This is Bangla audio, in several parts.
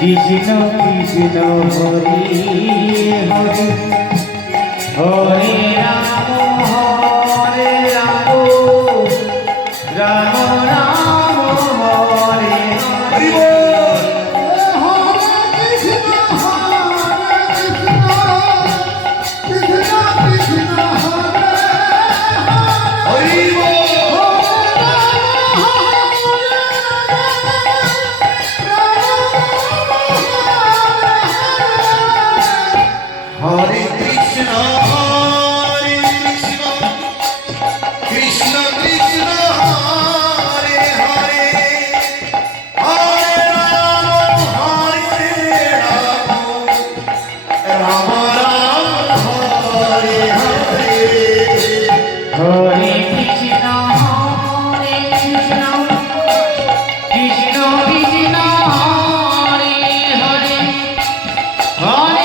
কৃষ্ণ কৃষ্ণ হরি হরি হরে রাম রাম রাম হরে Hari. Hare Krishna, Krishna Krishna, Hare Hare, Hare Rama, Rama Rama, Hare Hare. Hare Krishna, Krishna Krishna, Hare Hare, Hare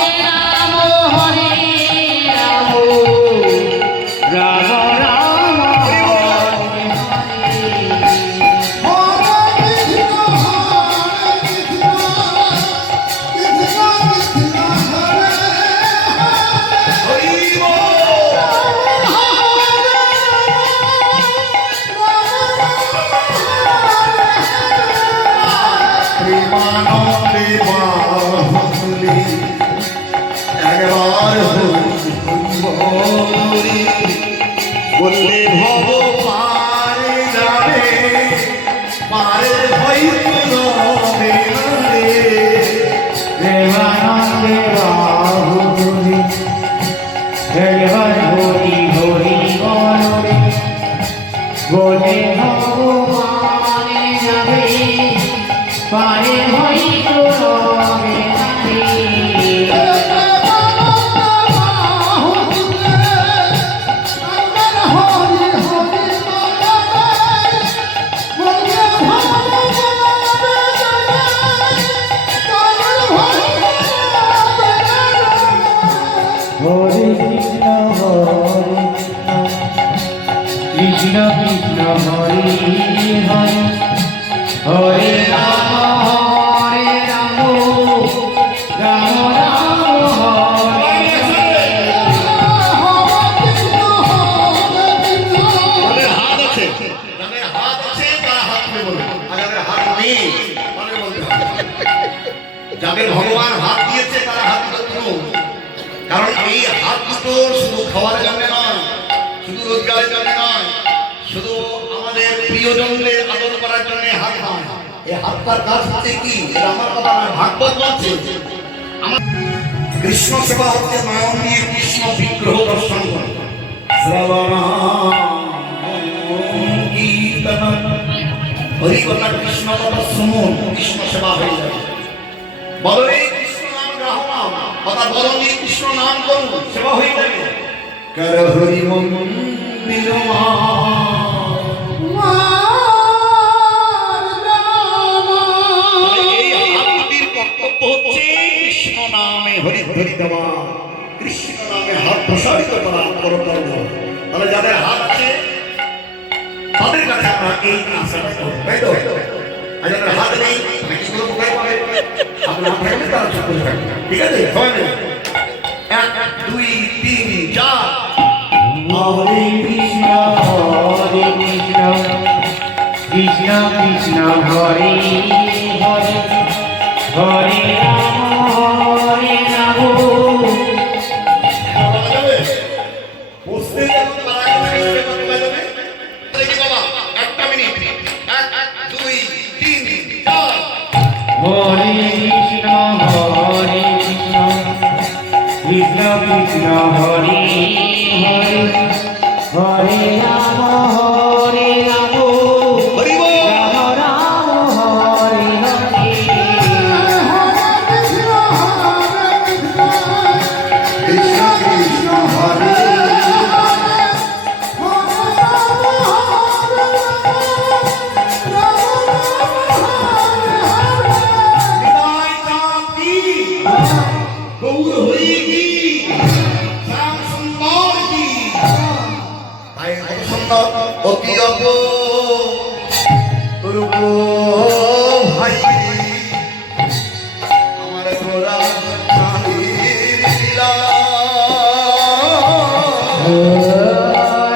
বললে ভব পারে যাবে, পারে হইতো নবে রে। দেবানন্দে বাহুরি দেবার হরি হরি বলে বলে ভগবানে যাবে, পারে হইতো নবে Hare Krishna, Krishna Krishna, Hare Hare, Hare Rama, Rama Rama, Hare Hare. যাদের হাত আছে, যাদের হাত আছে তারা হাত তুলে বলবে, আর যাদের হাত নেই মনে বলতে হবে। যাদের ভগবান হাত দিয়েছে তারা হাত তুলুন, কারণ এই হাত দুটো শুধু খাওয়ার জন্য নয়, শুধু রোজগারের জন্য নয়, শুধু আমাদের প্রিয়জনদের আদর করার জন্য হাত নয়। এই হাতটার কাজ হচ্ছে কি, এটা আমার কথা নয়, ভাগবত বলছে। আমার কৃষ্ণ সেবা হচ্ছে নয়ন দিয়ে কৃষ্ণ বিগ্রহ দর্শন করা, শ্রবণম কীর্তনম, হরি কথা কৃষ্ণ কথা শুনুন, কৃষ্ণ সেবা হয়ে যাবে। বলরে কৃষ্ণ নাম গ্রহণ, কথা বলনি কৃষ্ণ নাম করুন, সেবা হয়ে যাবে। কর হরি মন্দির এই হাতটির কর্তব্য হচ্ছে কৃষ্ণ নামে হরি হরি দেওয়া, কৃষ্ণ নামে হাত প্রসারিত করা করতব্য। তাহলে যাদের হাত আছে তাদের কাছে আমরা এই আশাটা করব, তাই তো? আর যাদের হাত নেই কি করে উপায় পাবে? আপনার হাত থাকলে তারা চুপ করে থাকবে, ঠিক আছে? সবাই মিলে 1 2 3 4 Hare Krishna, Krishna Krishna, Hare Hare, Hare Rama, বসতে যখন পারা যাবে বলা যাবে, দেখি বাবা একটা minute 1 2 3 4 Hare Krishna, Krishna Krishna, Hare Hare, Hare Rama, Hare Rama, Hari বল। Rama Rama, Hare Hare. Krishna Krishna Hare Nitai Chand কি, গৌর হরি কি, শ্যাম সুন্দর কি। তাই কত সুন্দর, অতি অল্প রূপো ভাই আমার গোরা প্রাণীর লীলা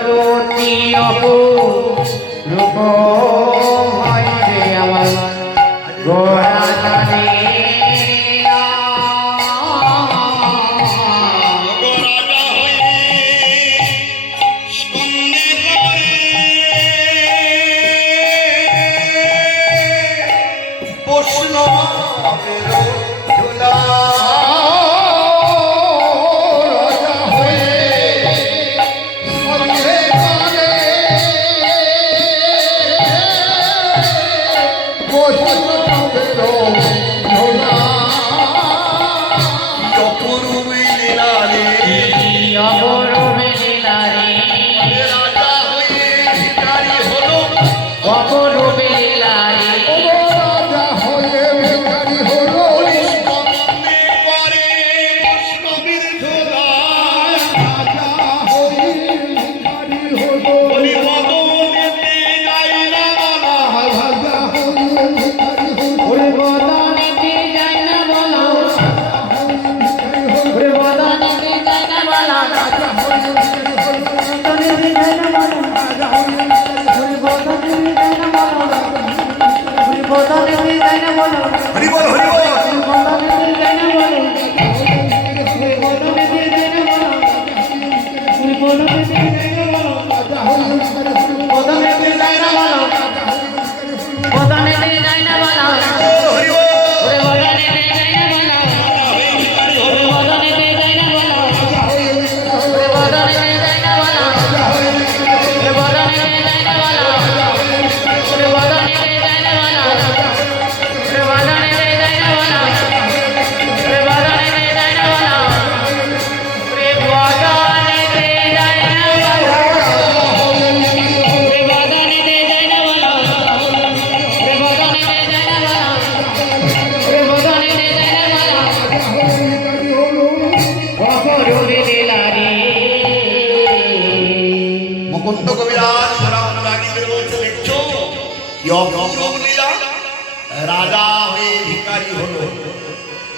রতি অপূর্ব হইতে আমার গোরা জানে রাজা হয়ে স্কন্দে করে বৈষ্ণবের ঝোলা রাজা হয়ে স্কন্দে করে বৈষ্ণবের ঝোলা অপূর্ব লীলা রে অপূর্ব লীলা রে রাজা হয়ে ভিখারি হলো অপূর্ব লীলা রে রাজা হয়ে ভিখারি হলো স্কন্দে করে বৈষ্ণবের ঝোলা রাজা হয়ে ভিখারি হলো বলি বদনেতে যাই না বাবা রাজা হয়ে ভিখারি হলো ওরে বদনেতে যাই না বলো ওরে বদনেতে যাই না বলো বদনেতে যাই না বলো ওরে বদনেতে যাই না বলো ওরে বদনেতে যাই না বলো হরি বল হরি বল বদনেতে যাই না বলো ওরে বদনেতে যাই না বলো ওরে বদনেতে যাই না বলো বদনেতে যাই না বলো বদনেতে যাই না বলো হরি বল ওরে বদনেতে যাই না বলো ওরে বদনেতে যাই না বলো ওরে বদনেতে যাই না বলো ওরে বদনেতে যাই না বলো ওরে বদনেতে যাই না বলো ওরে বদনেতে যাই না বলো ওরে বদনেতে যাই না বলো ওরে বদনেতে যাই না বলো ওরে বদনেতে যাই না বলো ওরে বদনেতে যাই না বলো অপরূপে লীলা রে মুকুন্দ কবিরাজ যারা অনুরাগীদের বলছে দেখছো কি অপূর্ব লীলা রাজা হয়ে ভিখারি হলো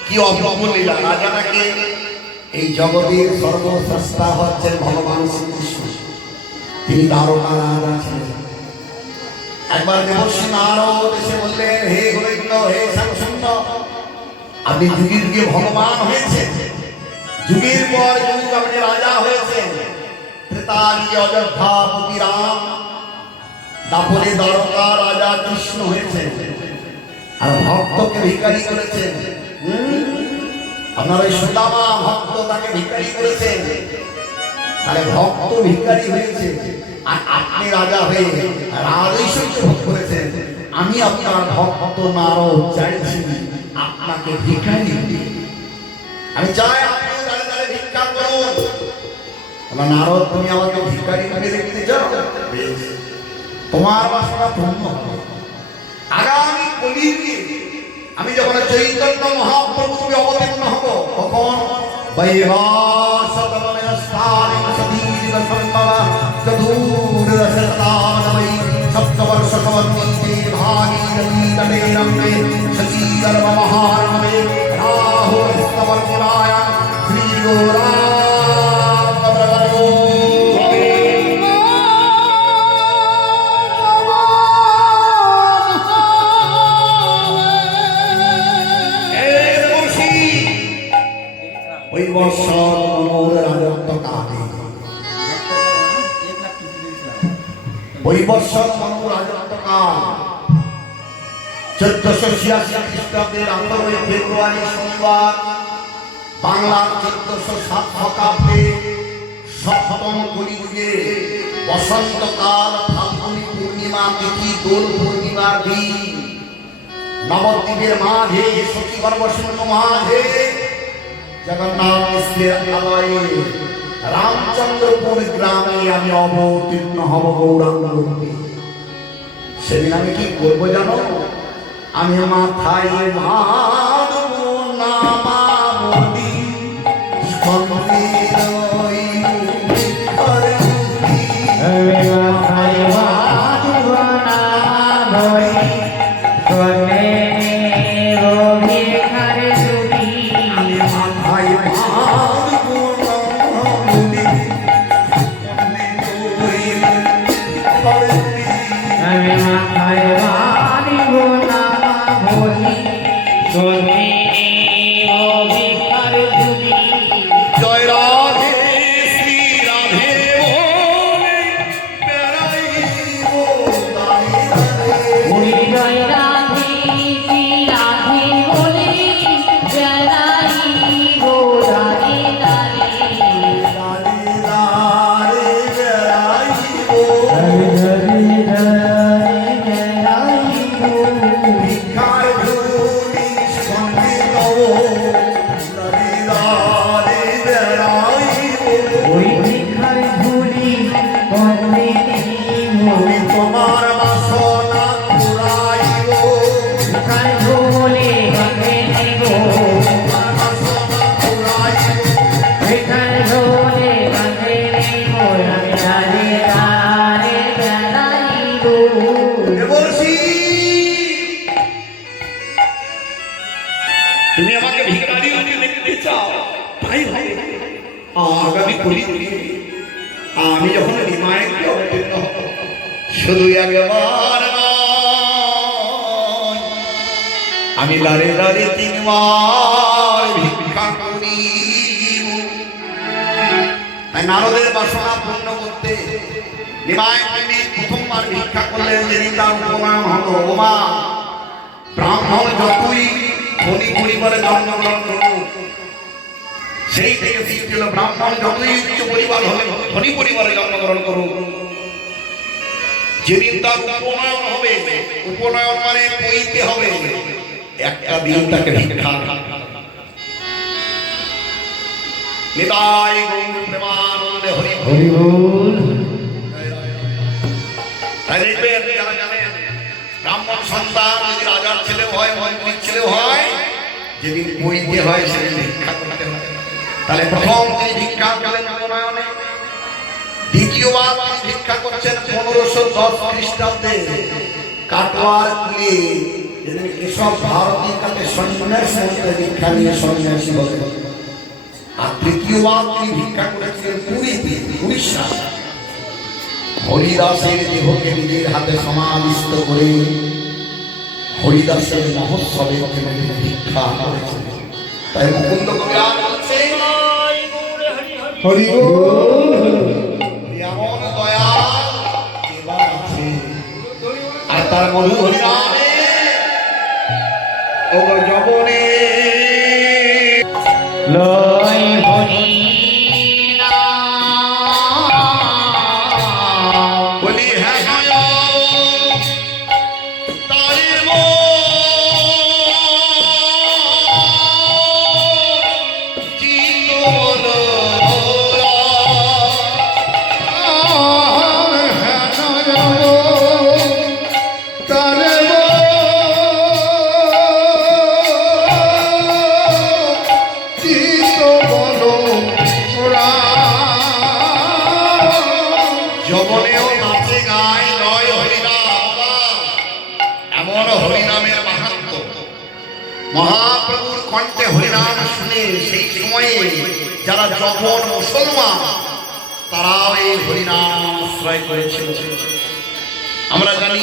কি অপূর্ব লীলা রাজাটাকে এই জগতের সর্বস্রষ্টা হচ্ছেন ভগবান শ্রীকৃষ্ণ তিনি দারোগা রাজা ছিলেন একবার দেবর্ষী নারদ এসে বললেন হে গোবিন্দ হে শ্যামসুন্দর আপনি যুগে যুগে ভগবান হয়েছে যুগের পর যুগ আপনি রাজা হয়েছেন ত্রেতাযুগে অযোধ্যাপতি রাম দাপরে দ্বারকা রাজা কৃষ্ণ হয়েছেন আর ভক্তকে ভিখারি করেছেন আপনার ওই সুদামা ভক্ত তাকে ভিখারি করেছেন তাহলে ভক্ত ভিখারি হয়েছে আর আপনি রাজা হয়ে রাজৈশ্বর্য ভোগ করেছেন আমি আপনার ভক্ত নারদ চাইছি আপনাকে ভিখারি দিতে। আমি চাই আপনি দাঁড়ে দাঁড়ে ভিক্ষা করুন বলা নারদ তুমি আমাকে ভিখারি করে দেখতে চাও বেশ, তোমার বাসনা পূর্ণ হবে আগামী কলিযুগে আমি যখন চৈতন্য মহাপ্রভু তুমি অবতীর্ণ হব তখন বৈভাসতমেন স্থানিক সদীর্ঘ সম্ভব চতুর্দশতানবৈ সপ্তবর্ষ সমন্বিতে ভাগীরথী তটে রম্যে শশীগর্ভ মহারণবে রাহুস্তমর্মুলায় শ্রীগৌরাঙ্গপ্রভো ওই বৎসর মনোর রাজত্ব কালে ওই বৎসর মনোর রাজত্ব কাল 1486 খ্রিস্টাব্দের 18 ফেব্রুয়ারি সোমবার বাংলার 1407 শতাব্দে সপ্তম কলিযুগে বসন্তকাল ফাল্গুনী পূর্ণিমা তিথি দোল পূর্ণিমার দিন নবদ্বীপের মাঝে সখীগর্ভ সিংহ মাঝে জগন্নাথ মিশ্রের আলয়ে রামচন্দ্রপুর গ্রামে আমি অবতীর্ণ হব গৌরাঙ্গ রূপে। সেদিন আমি কি করবো জানো? আমি মাথায় মারব নামাবলী স্কন্দের ওই মুখের মুখে। মাথায় বাঁধব না ভরি আমি মাথায় বাড়িব না বলি সত্যি ও ভিক্ষার ঝুলি জয় রাধে শ্রী রাধে বলে বেড়াইব দাঁড়ে দাঁড়ে। ওই জয় রাধে শ্রী রাধে বলে বেড়াইব দাঁড়ে দাঁড়ে দাঁড়ে দাঁড়ে বেড়াইব। ভিক্ষার ঝুলি সঙ্গে তব দাঁড়ে দাঁড়ে বেড়াইব। আমি তোমার বাসনা পুরাইব। তোমার বাসনা পুরাইব। এ বলছি তুমি আমাকে ভিখারি হতে দেখতে চাও, তাই হবে আগামী কলিযুগে আমি যখন নিমায়কে অবতীর্ণ হব, শুধু একবার নয়, আমি লারে লারে 3 বার ভিক্ষা করিব। তাই নারদের বাসনা পূর্ণ করতে নিমায় তিনি প্রথমবার ভিক্ষা করলেন, যেদিন তার উপনাম হলো ওমা। ব্রাহ্মণ যতই ধনী পরিবারে জন্মগ্রহণ করুক, সেই থেকে সৃষ্টি হলো ব্রাহ্মণ যতই উচ্চ পরিবার হলে ধনী পরিবারে জন্মগ্রহণ করুক, যেদিন তার উপনয়ন হবে, উপনয়ন মানে কইতে হবে, একটা দিন তাকে ভিক্ষা। নিতাই গৌর প্রেমানন্দে হরি হরিবল তাই দেখবেন যারা জানেন ব্রাহ্মণ সন্তান যদি রাজার ছেলেও হয়, মন্ত্রীর ছেলেও হয়, যেদিন কইতে হয় সেদিন ভিক্ষা করতে হয়। তাহলে প্রথম তিনি ভিক্ষা করলেন উপনয়নে, দ্বিতীয়বার তিনি ভিক্ষা করছেন 1510 খ্রিস্টাব্দে কাটোয়ার কুলে, যেদিন এসব ভারতীয় কাছে সন্ন্যাস মন্ত্রে ভিক্ষা নিয়ে সন্ন্যাসী হলেন। আর তৃতীয়বার তিনি ভিক্ষা করেছিলেন পুরীতে, উড়িষ্যা। হরিদাসের দেহকে নিজের হাতে সমাধিস্থ করে হরিদাসের মহোৎসবের জন্য তিনি ভিক্ষা করেছিলেন। তাই মুকুন্দ কবি আর বলছে হরি এমন দয়াল এবার আছে, আর তার মধু হরিনামে ও যবনে লয় হরি বলি হ্যাঁ তারে যবনেও নাচে গায় নয় হরিনাম। এমন হরিনামের মাহাত্ম্য, মহাপ্রভুর কণ্ঠে হরিনাম শুনে সেই সময়ে যারা যবন মুসলমান তারাও এই হরিনাম আশ্রয় করেছিল। আমরা জানি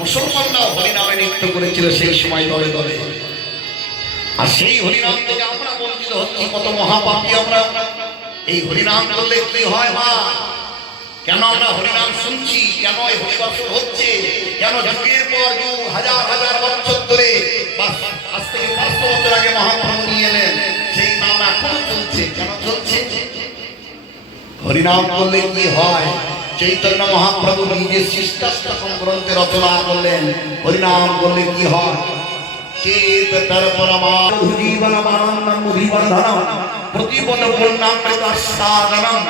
মুসলমানরাও হরিনামে নৃত্য করেছিল সেই সময় দলে দলে। আর সেই হরিনাম থেকে আমরা বঞ্চিত হচ্ছি, কত মহাপাপী আমরা। এই হরিনাম করলে কি হয় মা? কেন আমরা হরিনাম শুনছি? কেন এই হরিবর্ষ হচ্ছে? কেন যুগের পর যুগ, হাজার হাজার বছর ধরে, আজ থেকে 500 বছর আগে মহাপ্রভু নিয়ে এলেন, সেই নাম এখনো চলছে। কেন চলছে? হরিনাম করলে কি হয়? চৈতন্য মহাপ্রভু নিজে শিষ্টাষ্টকম গ্রন্থে রচনা করলেন, হরিনাম করলে কি হয়? চেত তরপরমাণ জীবনমানন্দম মুধিবর্ধনম প্রতিপদ পূর্ণামৃত সাধনম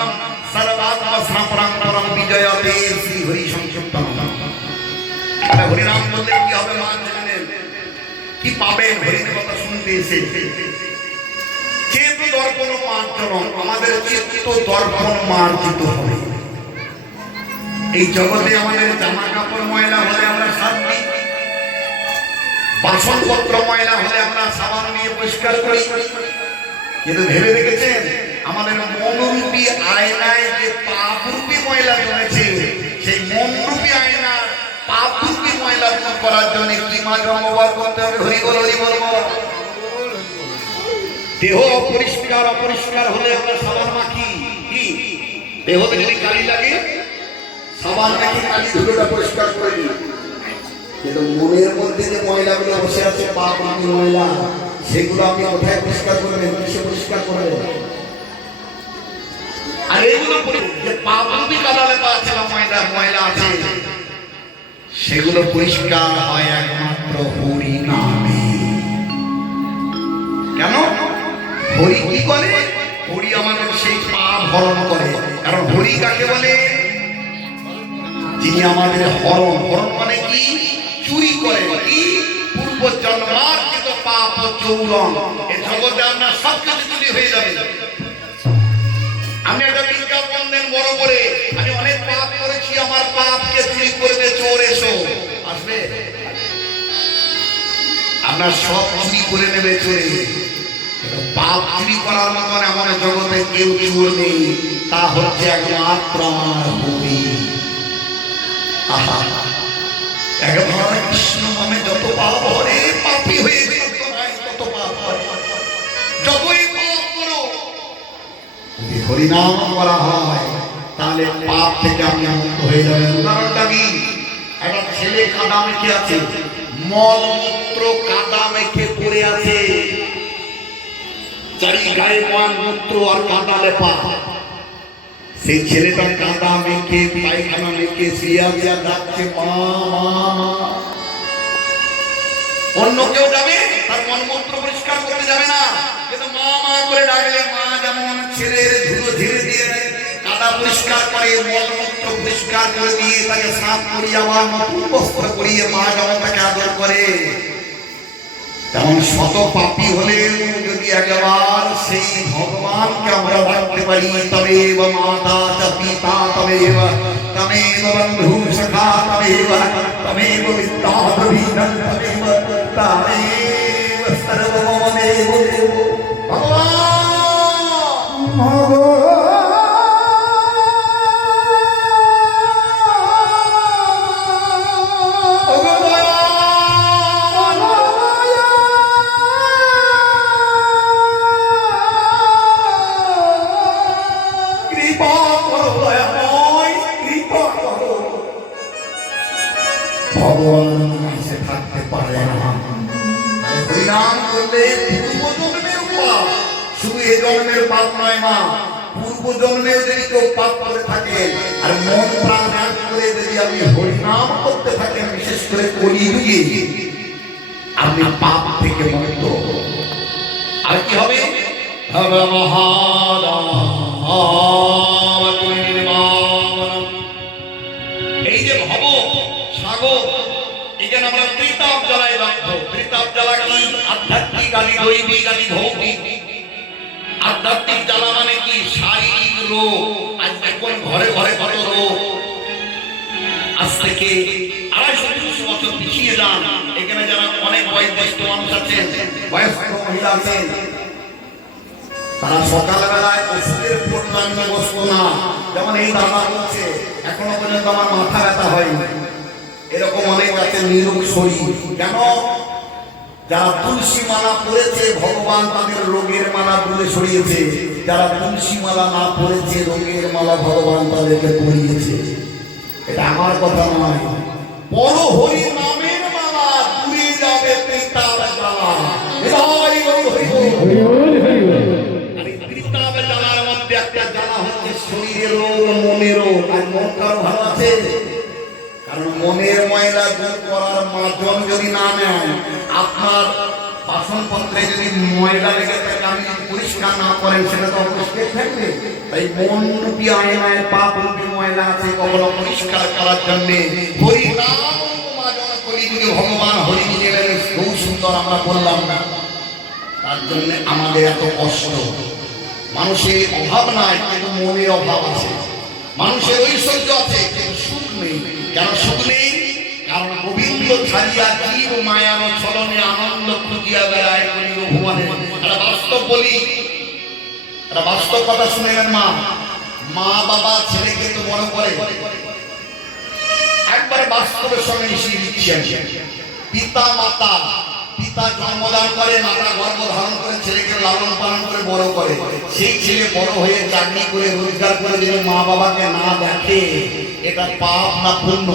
সর্বাত্ম সাপরাঙ্গরম বিজয়তে শ্রী হরি সংকীর্তনম। হরিনাম বললে কি হবে মা জানেন? কি পাবেন হরির কথা শুনতে এসে? চেত দর্পণ মার্জনম, আমাদের চিত্ত দর্পণ মার্জিত হবে। এই জগতে আমাদের জামা কাপড় ময়লা হলে আমরা সার দিই, বাসনপত্র ময়লা হলে আমরা সাবান নিয়ে পরিষ্কার করি। কিন্তু ভেবে দেখেছেন আমাদের মনরূপী আয়নায় যে পাপরূপী ময়লা জমেছে, সেই মনরূপী আয়না করার জন্য কি মাত্রা ব্যবহার করতে হবে? হরি বল, হরি বল বাবা। দেহ পরিষ্কার অপরিষ্কার হলে আমরা সাবান মাখি, কি দেহতে যদি কালি লাগে সাবান মাখি কালি ধুলোটা পরিষ্কার করে দিই। কিন্তু মনের মধ্যে যে ময়লাগুলো বসে আছে, পাপ রূপী ময়লা, সেগুলো আপনি কোথায় পরিষ্কার করবেন? কিসে পরিষ্কার করবেন? আর এগুলো যে পাপ রূপী কাদালে পাচ্ছে না, ময়লা ময়লা আছে, সেগুলো পরিষ্কার হয় একমাত্র হরি নামে। কেন? হরি কি করে? হরি আমাদের সেই পাপ হরণ করে। কারণ হরি কাকে বলে? যিনি আমাদের হরণ, হরণ মানে কি? চুরি করে। কি? পূর্ব জন্মার্জিত পাপ ও চৌরন। এই জগতে আপনার সবকিছু চুরি হয়ে যাবে। আমি একটা বিজ্ঞাপন দেন বড় করে, আমি অনেক পাপ করেছি, আমার পাপকে চুরি করবে চোর, এসো। আসবে? আপনার সব চুরি করে নেবে চোরে। পাপ চুরি করার মতন এমন জগতে কেউ চোর নেই, তা হচ্ছে একমাত্র আমার হরি। আহা, একবার কৃষ্ণ নামে যত পাপ হরে, পাপী হয়ে তত পাপ হরে। যতই পাপ করো, যদি হরিনাম করা হয় তাহলে পাপ থেকে আপনি মুক্ত হয়ে যাবেন। উদাহরণটা কি? একটা ছেলে কাদা মেখে আছে, মলমূত্র কাদা মেখে পড়ে আছে, চারি গায়ে মান মূত্র আর কাদা লেপা। সেই ছেলেটা কাদা মেখে পায়খানা মেখে শুয়ে ডাকছে মা মা। অন্য কেউ যাবে তার মলমূত্র পরিষ্কার করতে যাবে না, কিন্তু মা মা করে ডাকলে মা যেমন ছেলের ধুলো ধীরে দিয়ে কাদা পরিষ্কার করে, মলমূত্র পরিষ্কার করে দিয়ে তাকে সাফ করিয়ে আবার নতুন বস্ত্র করিয়ে মা যেমন তাকে আদর করে, তেমন শত পাপী হলে যদি একবার সেই ভগবানকে আমরা ডাকতে পারি, তমেব মাতা চ পিতা তমেব তমেব বন্ধু সখা তমেব তমেব বিদ্যাধরীণং তমেব তমেব সর্বমমেব ভগবান। ভগবান এসে থাকতে পারে না। হরিনাম করলে পূর্ব জন্মের পাপ, শুধু এই জন্মের পাপ নয় মা, পূর্ব জন্মেও যদি কেউ পাপ করে থাকে আর মন প্রাণ এক করে যদি আপনি হরিনাম করতে থাকেন, বিশেষ করে কলিযুগে, আপনি পাপ থেকে মুক্ত। আর কি হবে? এই যে ভব সাগর, এখানে আমরা ত্রিতাপ জ্বালাই রাখবো। ত্রিতাপ জ্বালা কি? আধ্যাত্মিক আদি দৈবিক আদি ভৌতিক। আধ্যাত্মিক জ্বালা মানে কি? শারীরিক রোগ। আজ এখন ঘরে ঘরে কত রোগ। আজ থেকে 250-300 বছর পিছিয়ে যান, এখানে যারা অনেক বয়োজ্যেষ্ঠ মানুষ আছেন, বয়স্ক মহিলা আছেন, তারা সকালবেলায় ওষুধের পোটলা নিয়ে বসতো না। যেমন এই দাদা বলছে এখনো পর্যন্ত আমার মাথা ব্যথা হয়নি, এরকম অনেক আছে নিরোগ শরীর। কেন? যারা তুলসী মালা পড়েছে, ভগবান তাদের রোগের মালা তুলে সরিয়েছে। যারা তুলসী মালা না পড়েছে, রোগের মালা ভগবান তাদেরকে পরিয়েছে। এটা আমার কথা নয়, বড় হরি নামের মালা পুড়ে যাবে ত্রিতাপ জ্বালা। ত্রিতাপ জ্বালার মধ্যে একটা জ্বালা হচ্ছে শরীরের রোগ, মনের রোগ। আর মন কারো ভালো আছে? কারণ মনের ময়লা দূর করার মাধ্যম যদি না নেন, আপনার বাসনপত্রে যদি ময়লা লেগে থাকে, আপনি যদি পরিষ্কার না করেন, সেটা তো অপরিষ্কার থাকবে। তাই মন রূপী আয়নায় পাপ রূপী ময়লা আছে, কখনো পরিষ্কার করার জন্য হরিনাম কলিযুগে ভগবান হরি নিজে খুব সুন্দর আমরা বললাম না, তার জন্য আমাদের এত কষ্ট। মানুষের অভাব নাই, কিন্তু মনের অভাব আছে। মানুষের ঐশ্বর্য আছে, কিন্তু সুখ নেই। কেন সুখ নেই? কারণ গোবিন্দ ছাড়িয়া জীব মায়ার ছলনে আনন্দ খুঁজিয়া বেড়ায় করিল ভুবনে। একটা বাস্তব বলি, একটা বাস্তব কথা শুনে নেন। মা বাবা ছেলেকে তো বড় করে, একবারে বাস্তবের সঙ্গে মিশিয়ে দিচ্ছি। পিতা মাতা, পিতা জন্মদান করে, মাতা গর্ভ ধারণ করে ছেলেকে লালন পালন করে বড় করে। সেই ছেলে বড় হয়ে চাকরি করে রোজগার করে যদি মা বাবাকে না দেখে, এটা পাপ না পুণ্য?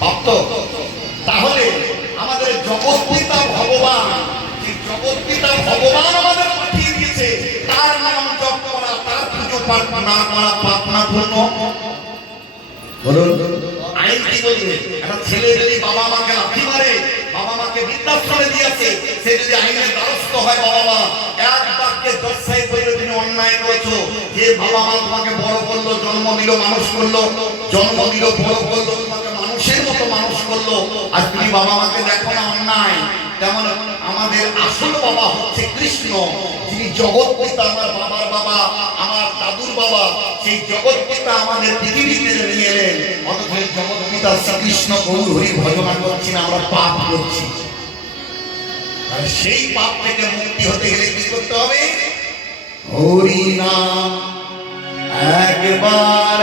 পাপ তো। তাহলে আমাদের জগৎপিতা ভগবান, সেই জগৎপিতা ভগবান আমাদের পাঠিয়ে দিয়েছে, তার নাম জপ করা, তার পুজো পাঠ না করা পাপ না পুণ্য? বলুন আইন কি বলবে? একটা ছেলে যদি বাবা মাকে লাথি মারে, বাবা মাকে বৃদ্ধাশ্রমে দিয়েছে, সে যদি আইনের দ্বারস্থ হয়, বাবা মা এক বাক্যে দর্শাই বলবে তুমি অন্যায় করেছো। যে বাবা মা তোমাকে বড় করলো, জন্ম দিল, মানুষ করলো, জন্ম দিল, বড় করলো, তোমাকে মানুষের মতো মানুষ করলো, আর তুমি বাবা মাকে দেখো না অন্যায়। তেমন আমাদের আসল বাবা হচ্ছে কৃষ্ণ, যিনি জগৎ পিতা, আমার বাবার বাবা, আমার দাদুর বাবা। সেই জগৎ পিতা আমাদের পৃথিবীতে নিয়ে এলেন, অথচ জগৎ পিতা শ্রীকৃষ্ণ গৌর হরি ভজনা করছি না, আমরা পাপ করছি। আর সেই পাপ থেকে মুক্তি হতে গেলে কি করতে হবে? হরি নাম একবার